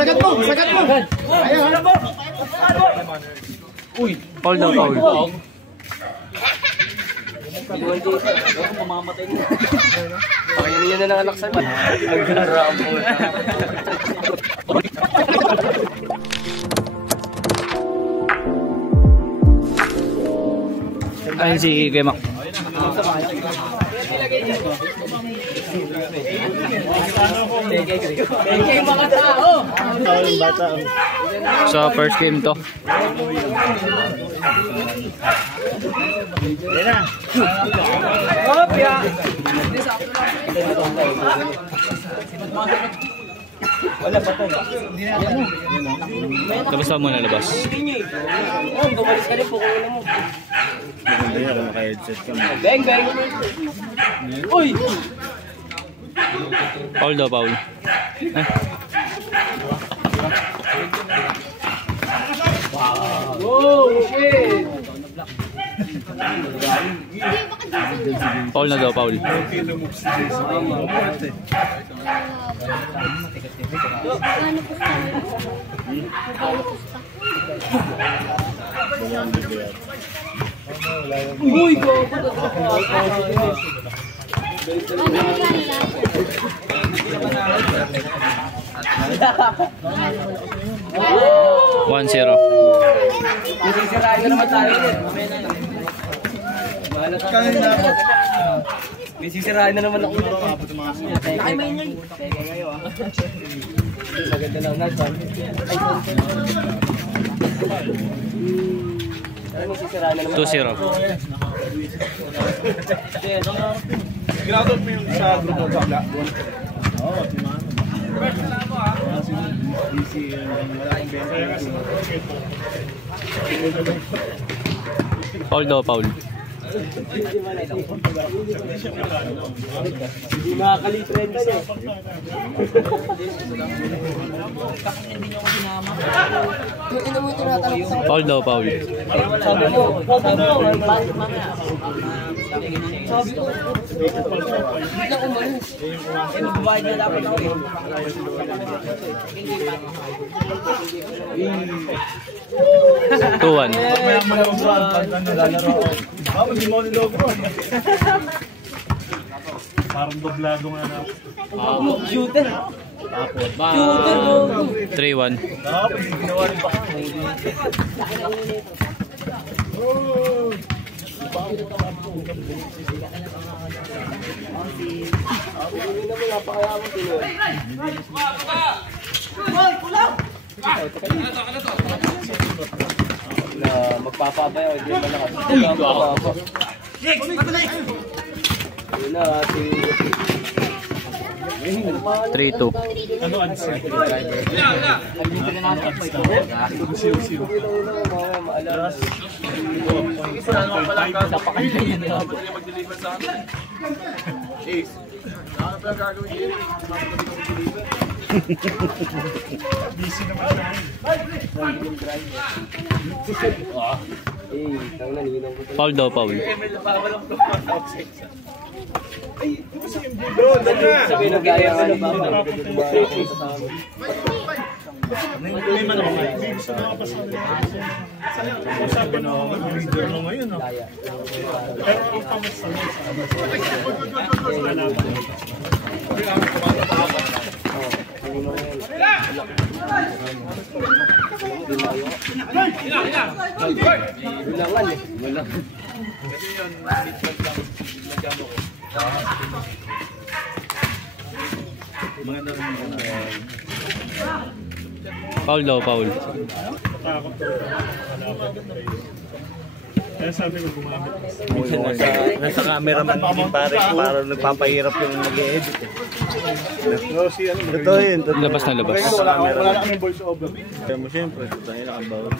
Sagat mo! Ayan! Uy! Paul daw, Paul. Mamamatay niya. Pakainin niya na ng anak sa'yo. Nagkaramo. Ayun si Gemak. So first game to. Labas pa muna, labas. Gumalis ka rin po kung mo. Hindi ako naka-headset ka mo. Bang, bang! Uy! Paul daw, Paul. Oh, shit! Paul na daw, Paul. Uy, go! 1-0. Sisirain na naman tayo. May sisirain na naman ako. Nakay may ngay. Teka ngayon ah. Maganda lang nasan. May sisirain na naman 2-0. Gradot mo yung sa grupo sa Black. Oo, si Mano. Paul daw, Paul. Hindi makakalitrend na eh. Paul daw, Paul. Sabi mo, bakit mamaya? Sabi ko, hindi na umalis. Eh, magbabayad na dapat ako eh. 2-1. Mamaya mo lang bro, pag ano lalaro ako. Bakit di mo nilog bro? Parang doblado nga na. Shooter. Shooter mo. 3-1. Dapat hindi ginawa rin baka. Magpapabayaw, hindi ba nakas? Yun na, 3-2. Ano answer? Busy naman tayo. Paul daw, Paul. sabi na gaya nga naman. May man ako may gusto na kapasali. Usapan ako mag-leader mo ngayon. Pero ang pamasali Bilangan eh. Paul daw, Paul. Takot ko. Kaya sabi ko gumamit. Nasa cameraman din pare para nagpapahirap yung mag-edit. Totoo yun. Labas na labas. Wala na kami voice over. Kaya mo siyempre, tayo nakabawat.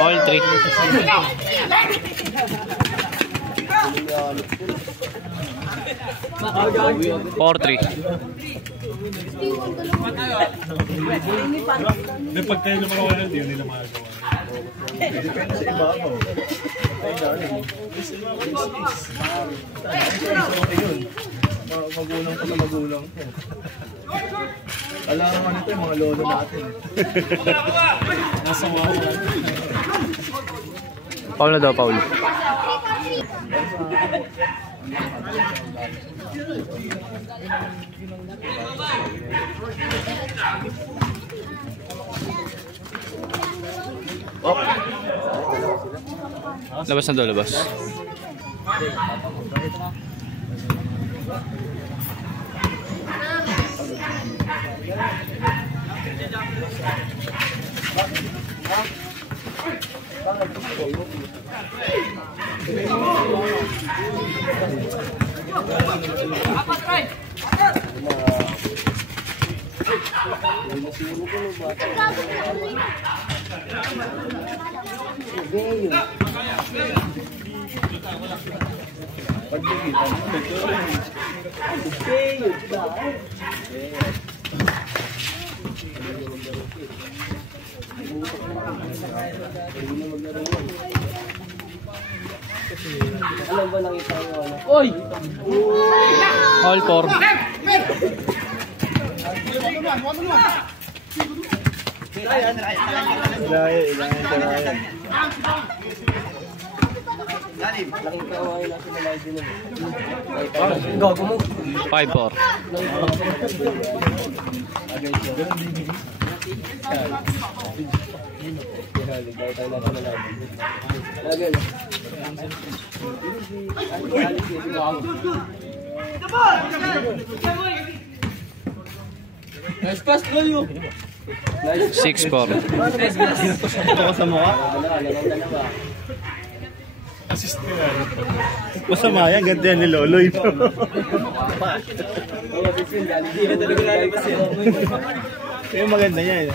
All 3. 4-3. Hindi, pag kayo naman wala, hindi nila magagawa. Depende sa iba ako. Ay, darling. Magulang ko na magulang ko. Alam naman ito yung mga lolo natin. Nasa mga Foul na daw, foul. Labas na daw, labas. Alam ba nakita mo ano? Oy! All 4. Nakita mo ay nasa malay din mo. Gago mo. 5-4. Nice pass, Loyo. 6-4. Ito ko sa mukha. assist nila. Masama yan, ganito yan ni Lolo ito. Yung maganda niya eh.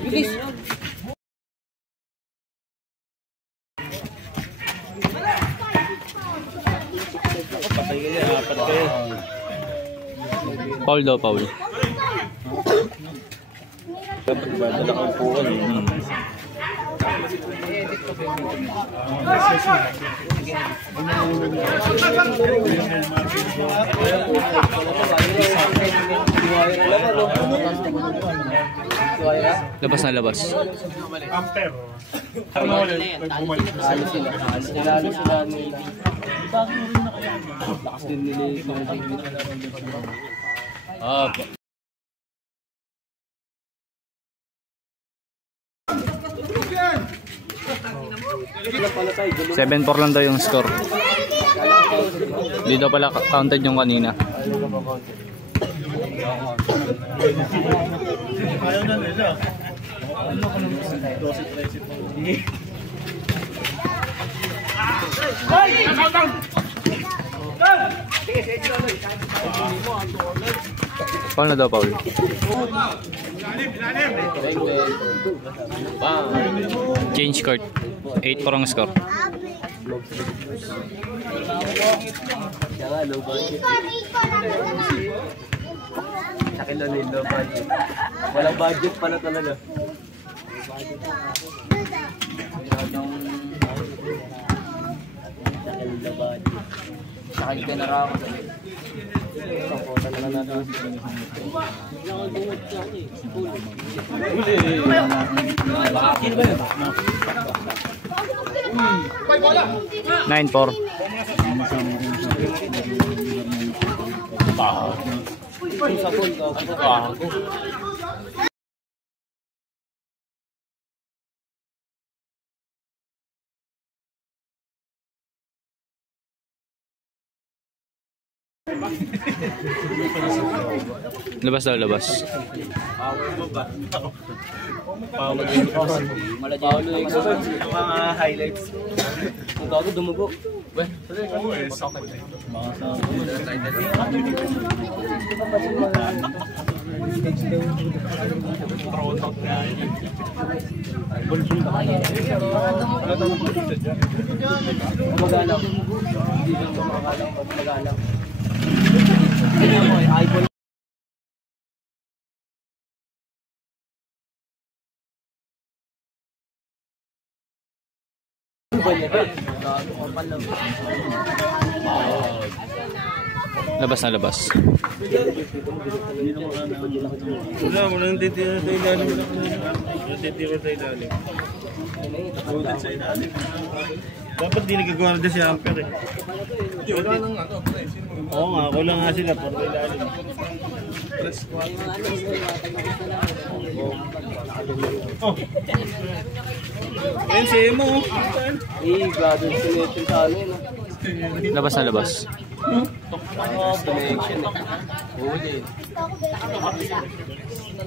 Bilis. Patay ka niya, apat kayo. Foul daw, foul. Dapat ba? Dala kang puwan eh. Labas na labas. Ampere. Ano bumalik na sila. Lalo sila nila. Lakas din nila yung Up. Seven 4 lang daw yung score. Dito pala counted yung kanina. Ayaw na nila. Foul na daw, foul. Change court. 8-4 ang score. Sakit na nila budget. Walang budget pala talaga. Sakit ka na raw. Pangkota na lang natin. 9-4. Labas daw, labas. Mga highlights. Ang gago dumugo. Magalang. Hindi lang magalang. Idol. Labas na labas. Wala, walang titira sa ilalim. Walang titira sa ilalim. Dapat di nagagwarda si Amper eh. Oo nga, kulang nga sila para sa ilalim. Oh. Ayun si Emo. Grabe yung selection sa ano yun. Labas na labas. Selection eh. Oo din.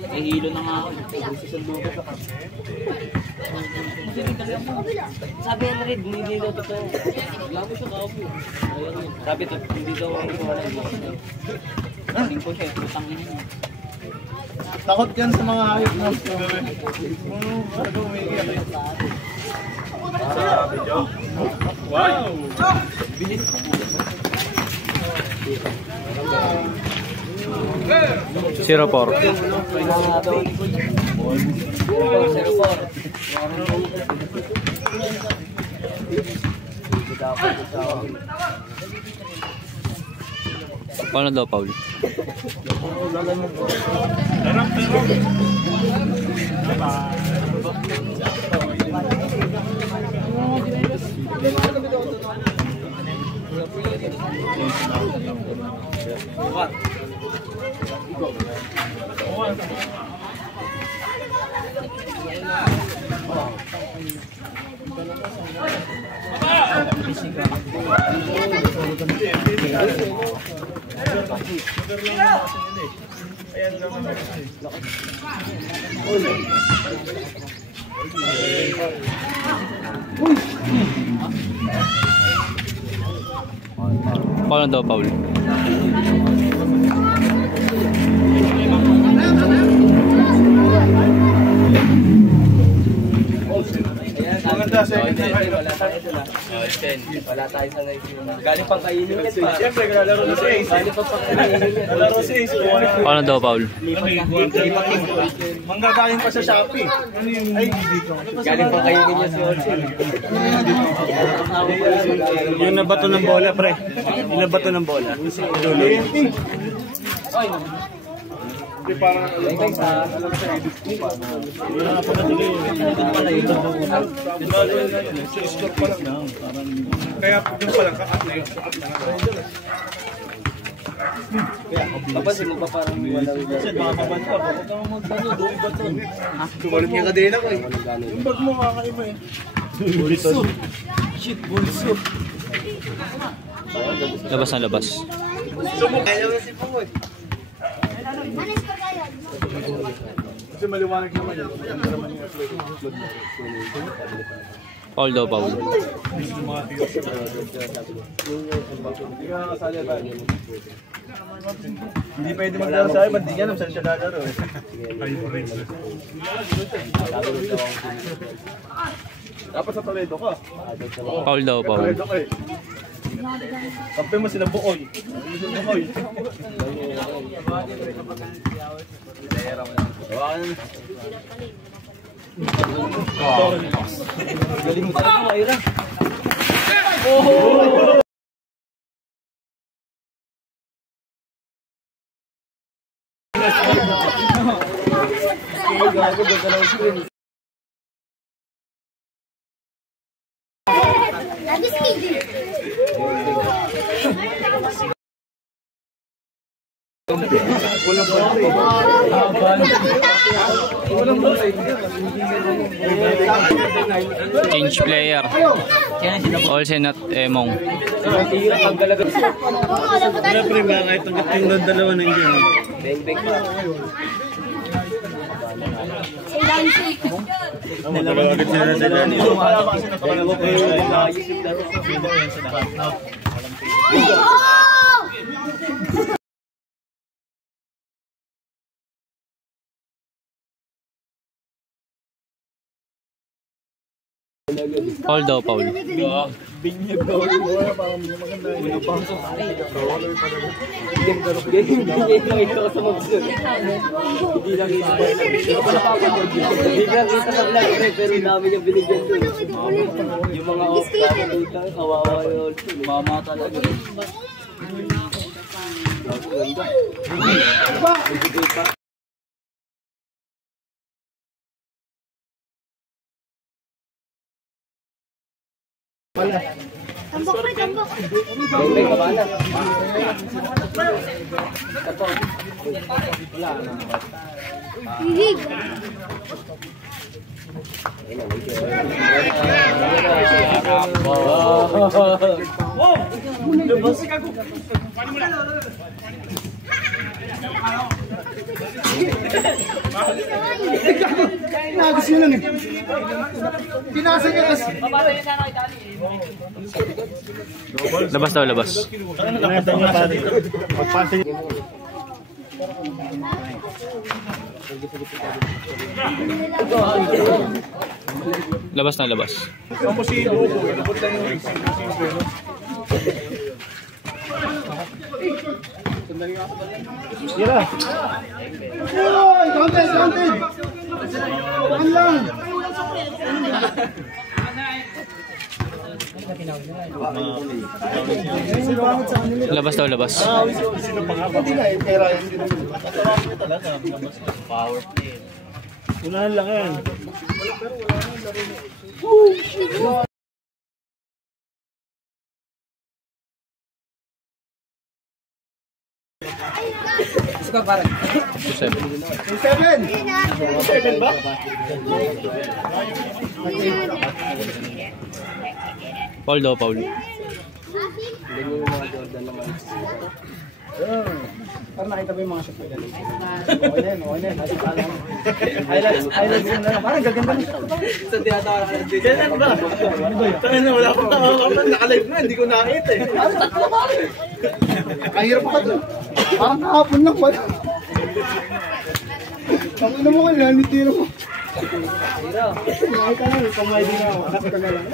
May hilo na nga ako. Susundo ko sa sabi yan Red, hindi daw totoo. Wala mo siya kaupo. Sabi ito, hindi daw ang wala yung sabi ko siya, utang ina niya. Takot yan sa mga hayop na. Wow! 0-4. Paano daw, Paul? Paano daw, Paul? Maganda sa inyo. Wala tayo sa ngayon. Galing pang kainin yan pa. Siyempre, nalaro na si Ace. Galing pang kainin yan. Nalaro si Ace. Paano daw, Paul? Manggagaling pa sa Shopee. Ano yung dito? Galing pang kainin yan si Olsen. Yung nabato ng bola, pre. Yung nabato ng bola. Oy, Hindi parang guys ha. score pa lang. Kaya yung pa lang, ka-up na yun. Papansin mo ba parang walang Kasi baka mabanto. Huwag kang magbano. Doon ba ito? Tumalip niya kadena ko eh. Yung bag mo kakaiba eh. Bulso. Shit, bulso. Labas na labas. Ayaw na si Pungoy. Kasi maliwanag naman yun. Paul daw, Paul. Hindi pwede maglaro sa akin, ba't di yan? Saan siya lalaro eh? Dapat sa Toledo ka. Paul daw, Paul. Toledo ka eh. Kampi mo sila Buoy. Buoy. galing mo talaga, Ira. Change player. Olsen at Emong. Wala, pre, ba? Kahit hanggat yung dalawa na hindi. Beng-beng pa. Dalawa agad sila na sila. Foul daw, foul. Binyag daw. Una pa. Ito sa magsun. Hindi lang kita. Hindi lang kita sa vlog, pero dami niyang binigyan doon. Yung mga off-camera dito, kawawa yun. Mama talaga. Tambok pa, tambok. May kabala. Hihig. Nagis yun lang eh. Pinasa niya kasi. Labas daw, labas. Pinasa niya pare. Pagpasa niya. Labas na, labas. Ako si Buko. Nabot lang yung Tira. Oy, counted, counted. One lang. Labas daw, labas. Sino pa nga? Hindi nga, pera yan. Tatawagin mo talaga. Power play. Unahan lang yan. Score parang. 2-7. 7 ba? Foul daw, foul. Para nakita mo yung mga shot nila. Okay na. Highlights na lang. Parang gaganda na. Sa tinatawa ka na dito. Ganyan ba? Tayo na, wala akong nakakaman. Nakalive na, hindi ko nakita eh. Kahirap pa ito. Parang kahapon lang pala. Ang ina mo ka nila, nitira mo. Nakita na, kamay din ako. Nakita na lang.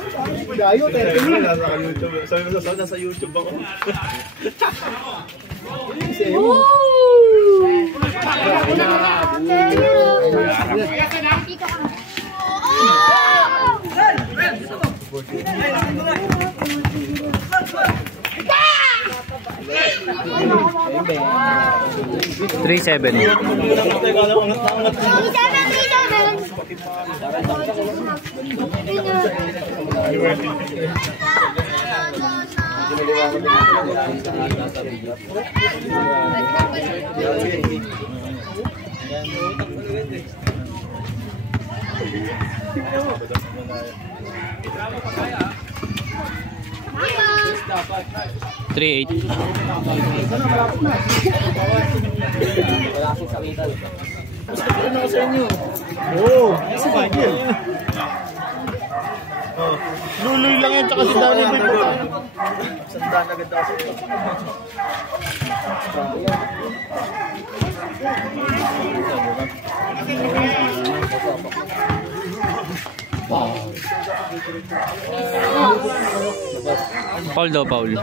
Gayo, tayo na. Nasa YouTube. Sabi mo sa nasa YouTube ako. Three, 7. Three, 8. Wala akong sakitan. Ano ako sa inyo? Oo, si Michael. Luloy lang yan, tsaka si Danny Boy. Sandaan agad ako. Foul daw, foul.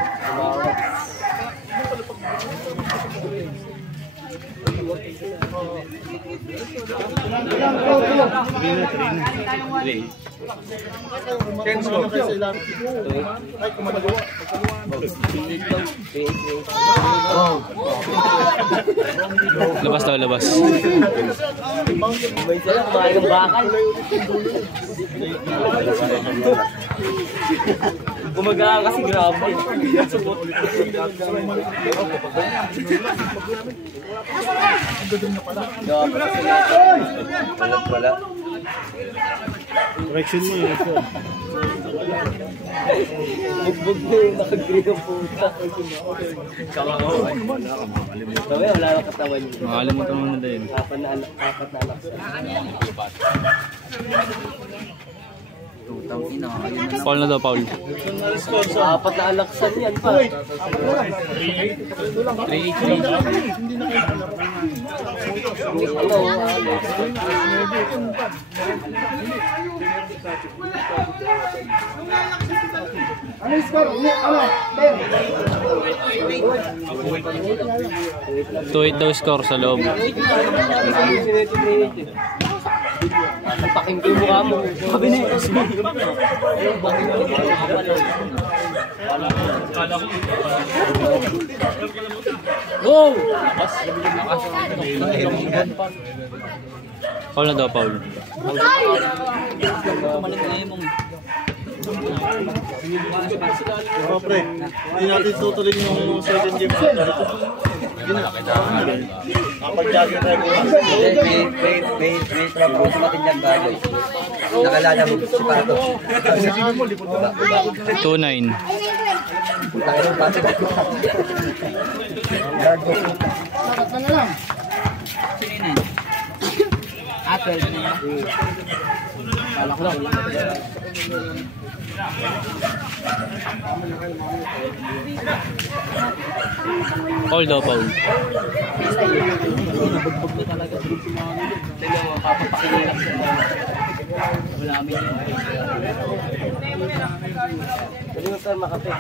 Labas daw, labas. May sila, kumain ng bakal. Gumagana kasi grabe. Wala. Correction mo yun. Bugbog mo yung nakagree ng puta. Sabi, wala lang katawan niyo. Makalimutan mo na din. Apat na anak. 2,000. Foul na daw, foul. Apat na alaksan yan pa. 2-8 daw score sa loob. Paking ko yung mukha mo. Sabi ni go! Foul na daw, foul. Oh, pre, hindi natin tutuloy yung second game. Kapag-jogging tayo bukas. May trabaho sa matinyan bago. Nakalala mo si Pato. 2-9. Foul daw, foul. Pwede mo tayo makape.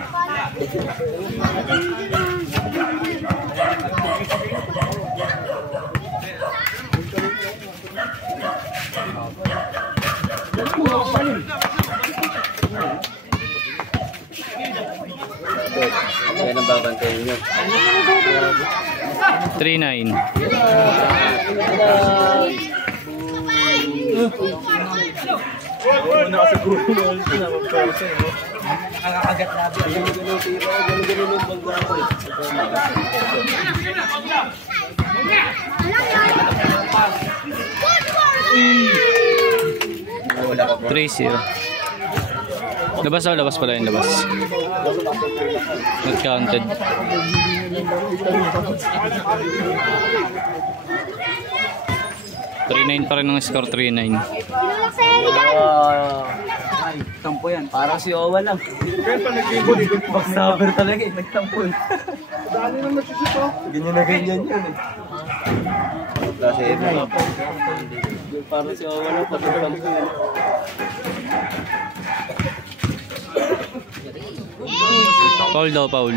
Yan ang babantayin nyo. 3-9. Una kasi guro mo ulit na mag-person. Nakakagat natin. Ganun-ganun tira. Ganun-ganun yung bangga ko. 3-0. Labas daw, labas pala yung labas. Not counted. 3-9 pa rin ang score, 3-9. Ay, tampo yan. Parang si Owa lang. Kaya pa nag-ibon, Backstabber talaga eh. Nagtampo eh. dali lang nagsusito. Ganyan na ganyan yun eh. Kasi parang si Owa lang pag nagtampo yun. Foul daw, foul.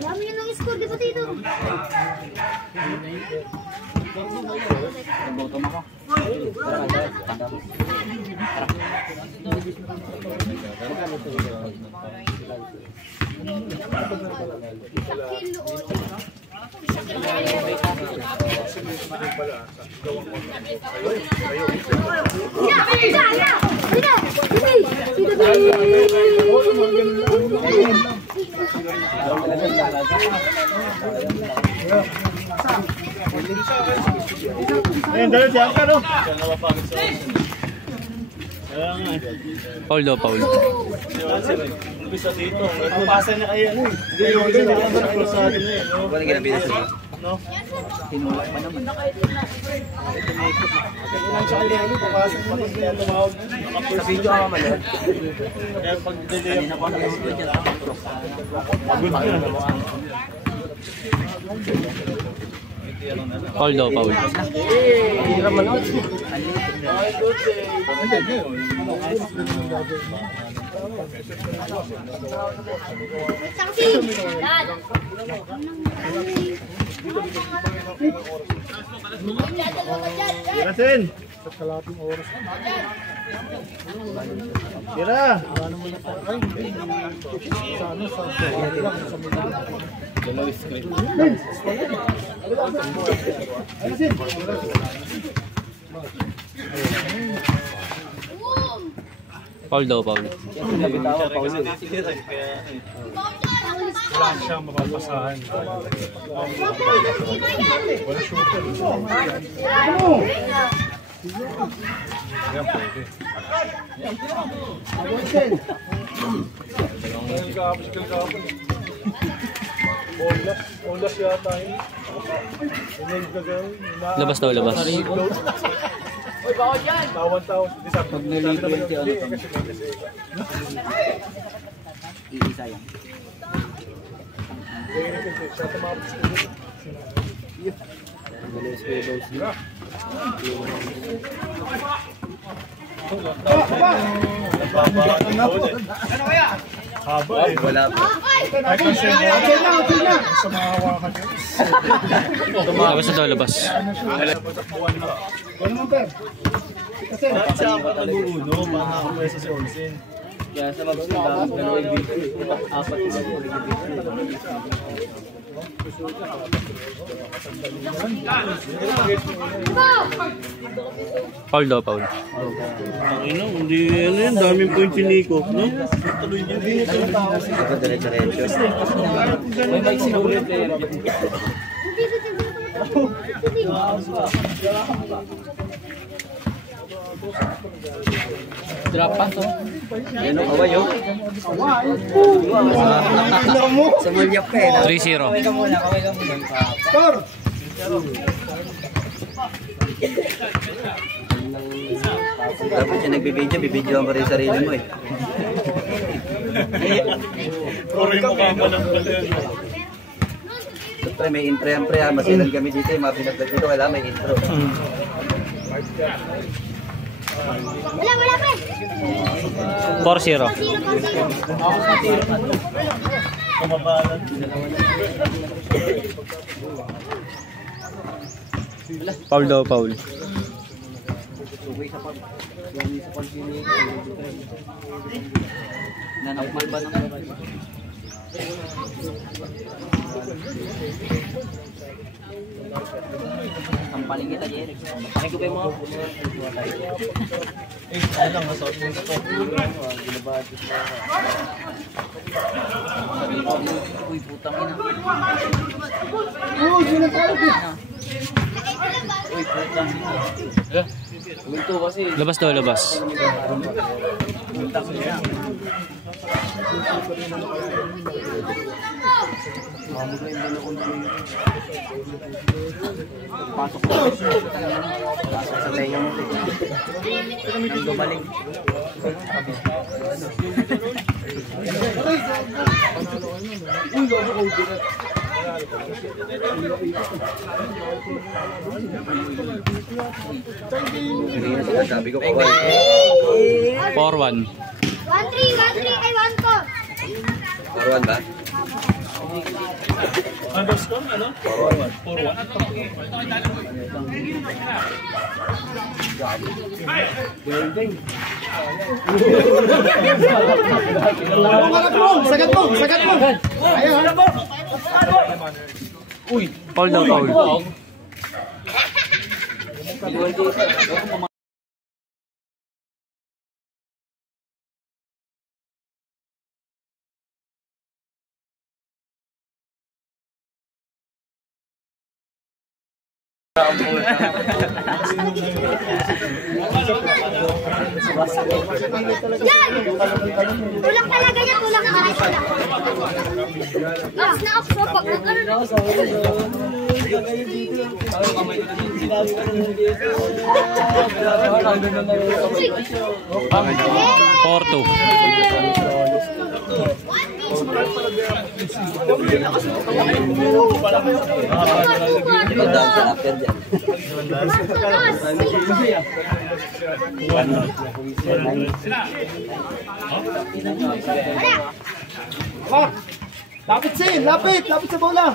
Dami yun ng score, di ba dito? Ayan, dali siya ka, no? Foul daw, foul. Umpisa dito. Pasa na kayo, ano eh. Hindi yung isa na sa krusado na eh, no? Ano ginabili siya? No? Tinulak pa naman. Kailan siya kayo, ano? Papasok mo na siya, tumawag. Sa video ka manood. Kaya pag delay Kanina pa nag-video dyan. pagod na. Foul daw, foul. Hindi ka manood. Yasin! Sa kalating oras. Tira! Foul daw, foul. Wala siyang mapapasahan. Wala shooter. Yan pwede. Olas yata yun. Labas daw, labas. Tawon. Pag nalito yung si ano to. Iisa yan. Malis ko yung dose niya. Haba eh. Wala pa. Ay, kasi sa mga hawakan yun. Labas na daw, labas. Bakit siya apat nag-uuno? Parang nakapwesa si Olsen. Kaya sa magsigamit na yung video, apat na yung Foul daw, foul. Ano, hindi ano yun, daming points ni Nico, no? Tuloy niya din ito. Ito dire-diretso. may mic siguro yung player. Drop pass to. Yan o, kaway o. Sumulyap ka eh. 3-0. Dapat siya nagbibidyo, bibidyoan pa rin sarili mo eh. Puro yung mukha mo lang pala yun. Siyempre may intro yan pre, masilan kami dito, yung mga pinagdag dito, kailangan may intro. Wala pa. 4-0. Kumabalan. Foul daw, foul. Nanakmal ba naman? Sampaling kita, Jerry. Pakin ko pa yung mga Ano lang, assault mo ito. uy, putang ina. Uy, putang ina. Minto kasi. Labas daw, labas. Pasok ko. Sa tenga mo. Nang gumaling. Uy, gabi ko din. Hindi na sinasabi ko, kaway. 4-1. 1-3, ay 1-4. Paruan ba? Underscore, ano? 4-1. Sagat mo! Ayan, Uy, foul daw, foul. Yan! Tulak talaga yan, tulak. Ops na ops, so pag nagkaroon. 4-2. Ibandaan sa after dyan. lapit sin! Lapit sa bola!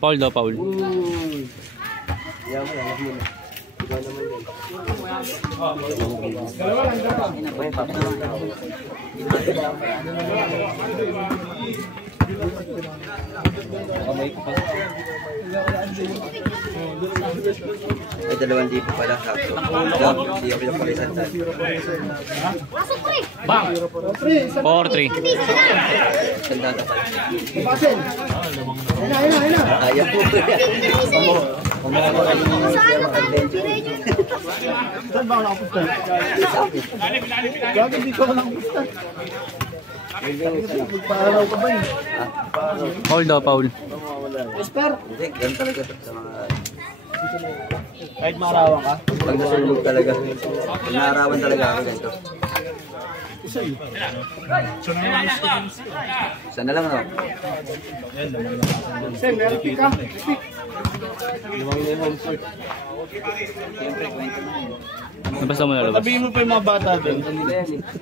Foul daw, foul. Ay, 2,000 pa lang sakto. Hindi ako pinapalisan dyan. Pasok ko rin. 4-3. Sandaan ka pa. Pasin! Ayun na! Ayaw po. Saan na tayo? Diretso. Saan ba ako nakapunta? Gagawin dito ako nakapunta. Magpaalaw ka ba eh? Foul daw, foul. Esper. Hindi, ganun talaga sa mga... Kahit maarawan ka. Pag nasulog talaga. Pag naarawan talaga ako ganito. Sana lang, no? Sen, meron pick ka. Pick. Nabasta mo na labas. Sabihin mo pa yung mga bata doon.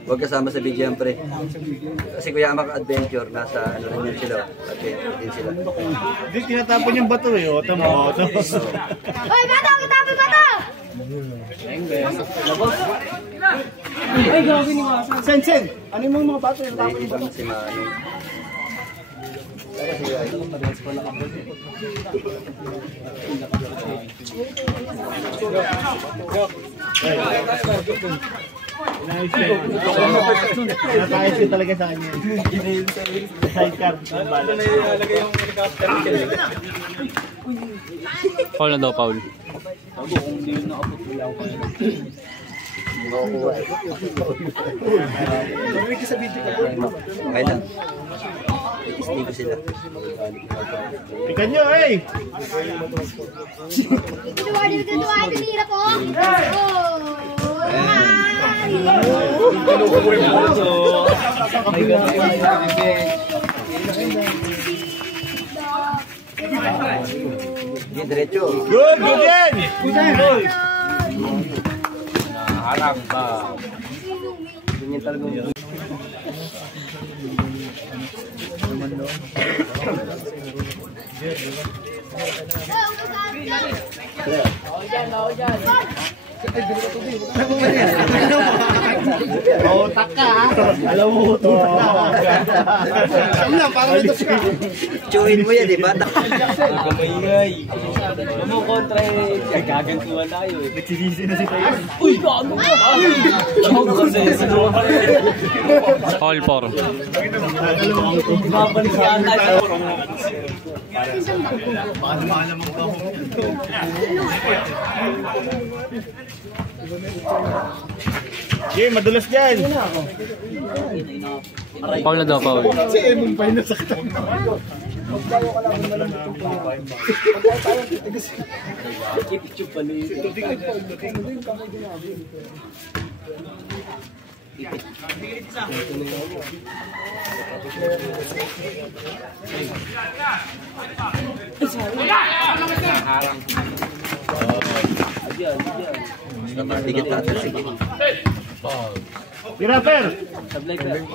Huwag kasama sa big jump, pre. Kasi Kuya Amak Adventure, nasa ano rin yan sila. Adventure din sila. Hindi, tinatapon yung bato eh. Oto mo, oto. Hoy, bato! Kitabi bato! Ay, gawin ni Masa. Sen. Ano yung mga bato yung tapon Ibang si Manu. Nakayos ko talaga sa kanya. Sidecar. Foul na daw, foul. Kaya lang. Ikisnig ko sila. Ikan nyo eh! Dito, tinira po. Hindi, diretso. Good! Good yan! Harang ba? Ganyan talaga. Otak ka, ha? Alam mo, utak ka. Saan lang, parang ito ka. Chuhin mo yan, di ba? Kamay-ingay. Ano mo kontra eh. Gagantuan tayo eh. Nagsisisi na si Tayo. Uy! Gaano ka? Ako kasi sinuha ka rin. Foul 4. Babalik siya tayo. Okay, madulas dyan. Foul na daw, foul. Si Emong pa yung nasaktan. Ipicture pa nito. Dikit natin, sige. Tira, Per!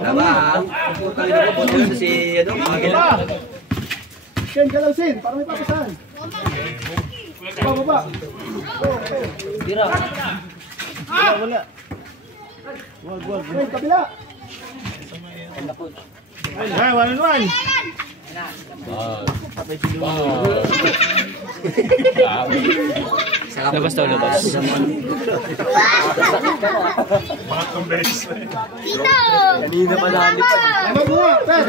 Tama, ha? Buti na si, ano, Tira! Sen, galaw, Sen. Parang may papasahan. Baba. Tira. Wala. Wag. Sen, kabila. Ay, 1-1. Labas daw, labas. Dito! Kanina pa nahanip pa. Ano mo, Sen?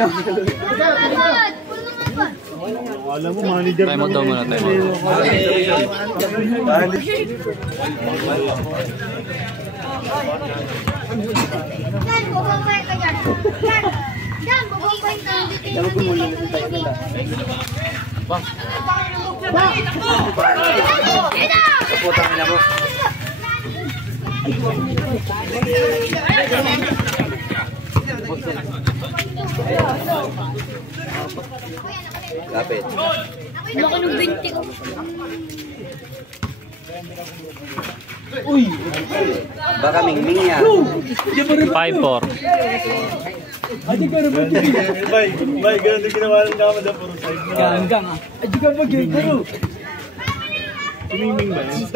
Alam mo, manager. Time out daw muna, time out. Yan, bubabay ka dyan. Yan, bubabay ka. Dito. Putang ina mo. Lapit. Laki ng binti ko. Baka mingming yan. 5-4. Bay, ganun din ginawa ng kama dyan, puro side na. Ganggang ah. Ay, di ka ba garo? Tumiming ba yun?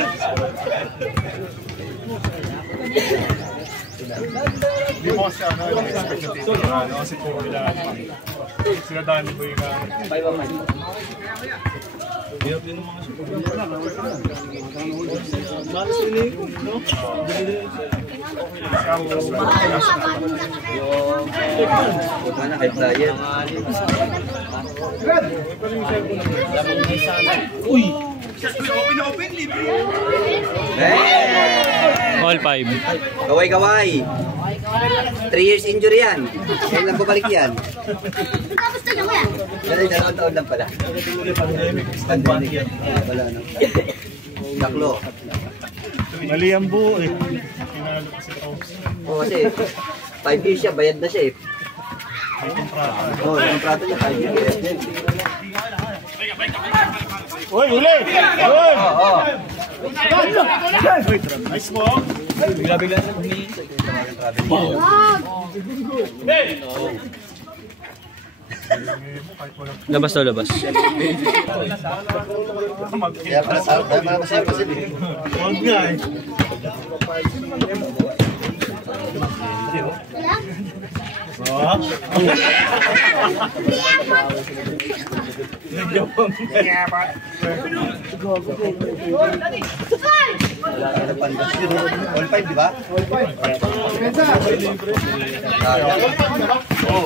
Hindi mo kasi ano, kasi po nila, sila Dani po yung Puta na, high flyer. Uy! All 5. Kaway-kaway. 3 years injury yan. Kailan lang babalik yan? Tapos na niya, kuya. Dali, 2 taon lang pala. Pandemic. Pandemic. Wala na. Daklo. Mali ang buo eh. Kinalo kasi Tops. Oo, kasi 5 years siya, bayad na siya eh. May kontrata. Oo, yung kontrata niya 5 years. Uy, uli! Uy! Oo. Nice mo! Bigla-bigla na humingi. Labas daw, labas. Kaya para masaya pa sila eh. Huwag nga eh. Oh. All 5, di ba? Oh,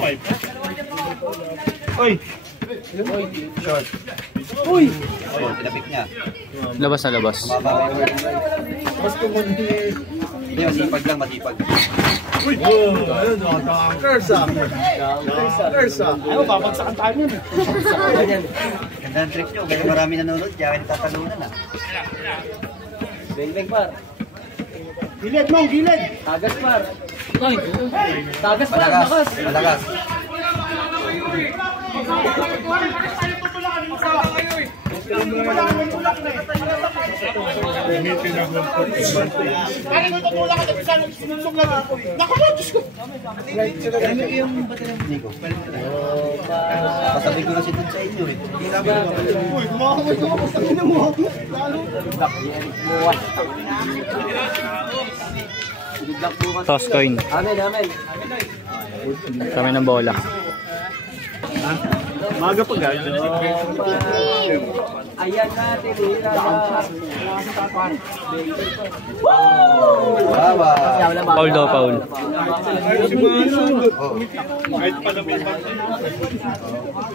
5. Uy! Oo, tinapik niya. Labas na, labas. Hindi, masipag lang, matipag. Uy! Oh, ayun, dunkers ah. Dunkers ah. Ayaw, babagsakan tayo nun. Ganda ng trick niyo, kaya marami nanonood, kaya kayo natatalunan ah. Beng-beng par. Gilid mo, gilid. Tagas par. Ay. Tagas par, Malakas, lakas. malakas. Nico. Pasabi ko na si Dun sa inyo eh. Hindi namin Uy, kumakamay ko, basta mo. Lalo. Toss coin. Amen, amen. Kami ng bola. Maga pa guys. Ayan natin eh. Baba. Foul daw, foul. Kahit pa naman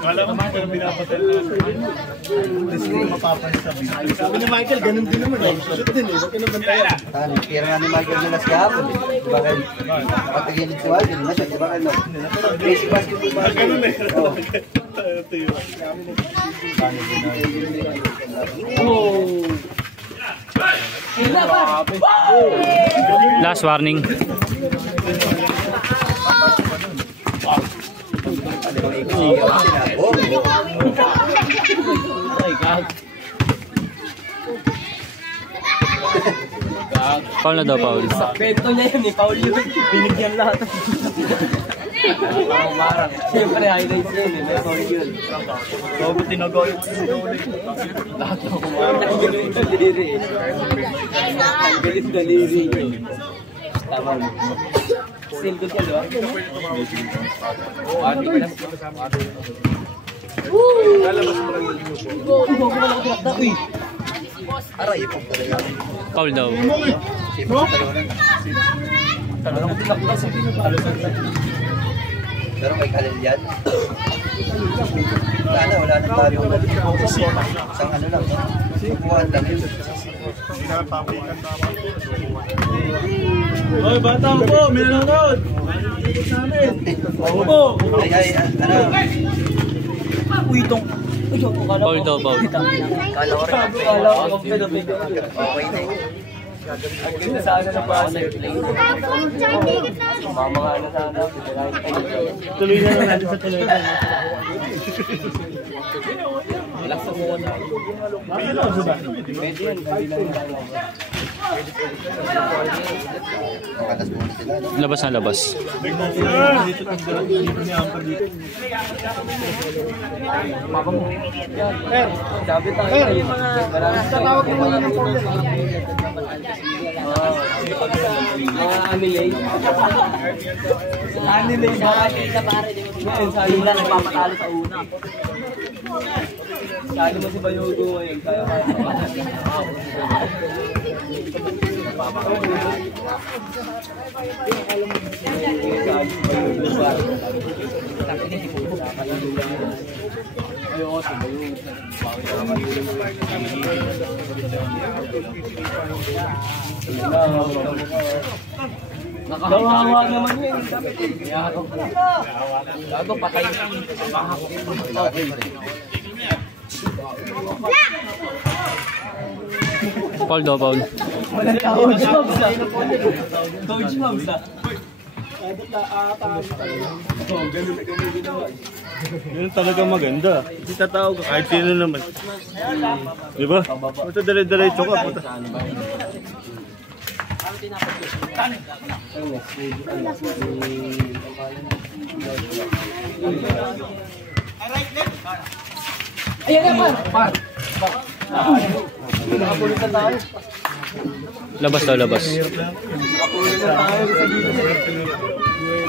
kala ko pero pinapatay na. Hindi ko mapapansabi. Sabi ni Michael, ganun din naman. Shoot din eh, huwag ka naman tayo. Kira nga ni Michael Melas kahapon eh. Diba kayo? Patagilid si Michael, na siya. Diba kayo? Basic basketball ba? Ganun eh. Last warning. Foul na daw, foul. Bento niya yun eh. Paul yun. Binigyan lahat. Siyempre, highlights yun eh. May Paul yun. So, tinago yung Lahat ng kumarang. Galing daliri eh. Galing daliri eh. Tama mo. Still good ka, diba? Hindi ko lang. Aray, ipong talaga. Foul daw. Sipag talaga. Talagang tinakla sa Pero may kalil yan. Wala na tayo. Isang ano lang. Subuhan lang yun. pinapawikan tama. Hoy, batang po, may nanonood. Namin. Oo. Ay, ano? Uy, itong... Foul daw, foul. Kala ko rin. Kala ko, okay Okay na eh. Ang ganda sana ng buzzer play. Mga ano sana. Tuloy na lang natin sa tuloy na. Relax sa muna. Ayun lang, diba? Pwede yan. Makatas muna sila. No? Labas na labas. Dito ang dito niya ang dito. Sabi tayo. Maraming Tatawag mo mga ng folder. mga anilay. Anilay ba? Sali lang nagpapatalo sa una. Sali mo si Bayugo ngayon. Kaya Kawawa naman yun. Gago, patay. Foul daw, foul. Coach Mobs ah. Coach Mobs ah. Yun talaga maganda. Hindi tatawag ka kahit sino naman. Di ba? Ito dire-diretso ka. Puta. Ayan na, par. Nakapulot na tayo. Labas daw, labas. Nakapulot na tayo sa dito.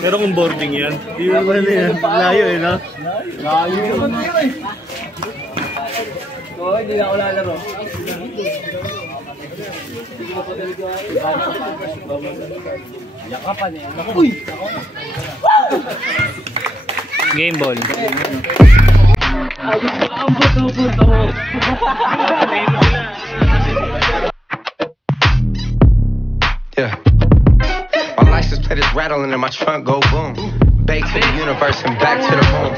Pero kung boarding yan, di ba ba yan? Layo eh, no? Layo naman yun eh. Oo, hindi na ako lalaro. Hindi ko pa talaga. Yakapan eh. Uy! Game ball. Ayun ba ang buto-buto? Yeah. My license plate is rattling and my trunk go boom. Back to the universe and back to the moon.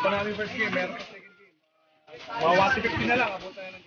Panalo first game, meron pa second game. Wawa 50 na lang, abot tayo ng